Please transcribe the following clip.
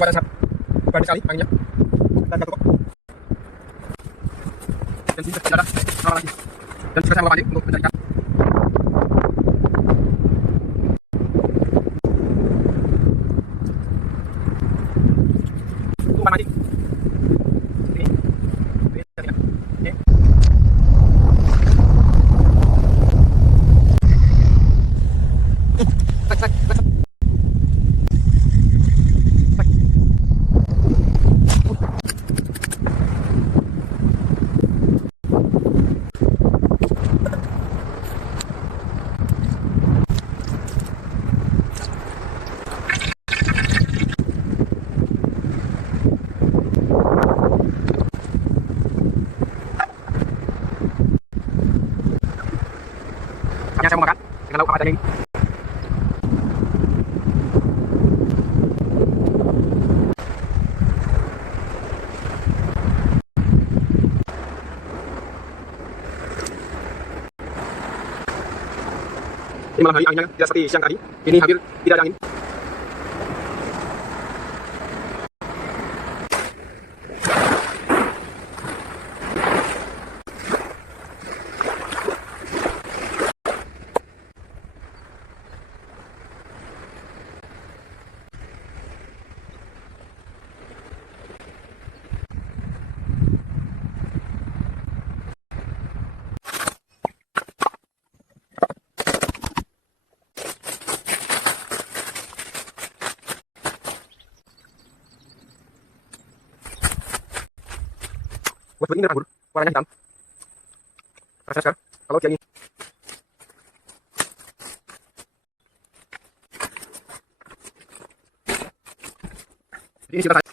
buatan sangat bagus sekali anginnya dan gak cukup. Dan sini tidak ada orang lagi. Dan juga saya mau pancing untuk mencari ikan. Itu umpan mancing. Ini cari ikan. Oke. Saatnya saya mau makan dengan lauk apa adanya ini. Ini malam hari anginnya tidak seperti siang tadi. Ini hampir tidak ada angin. Buat begini merah bur, warnanya hitam. Rasanya sekarang, kalau dia ini. Jadi ini sih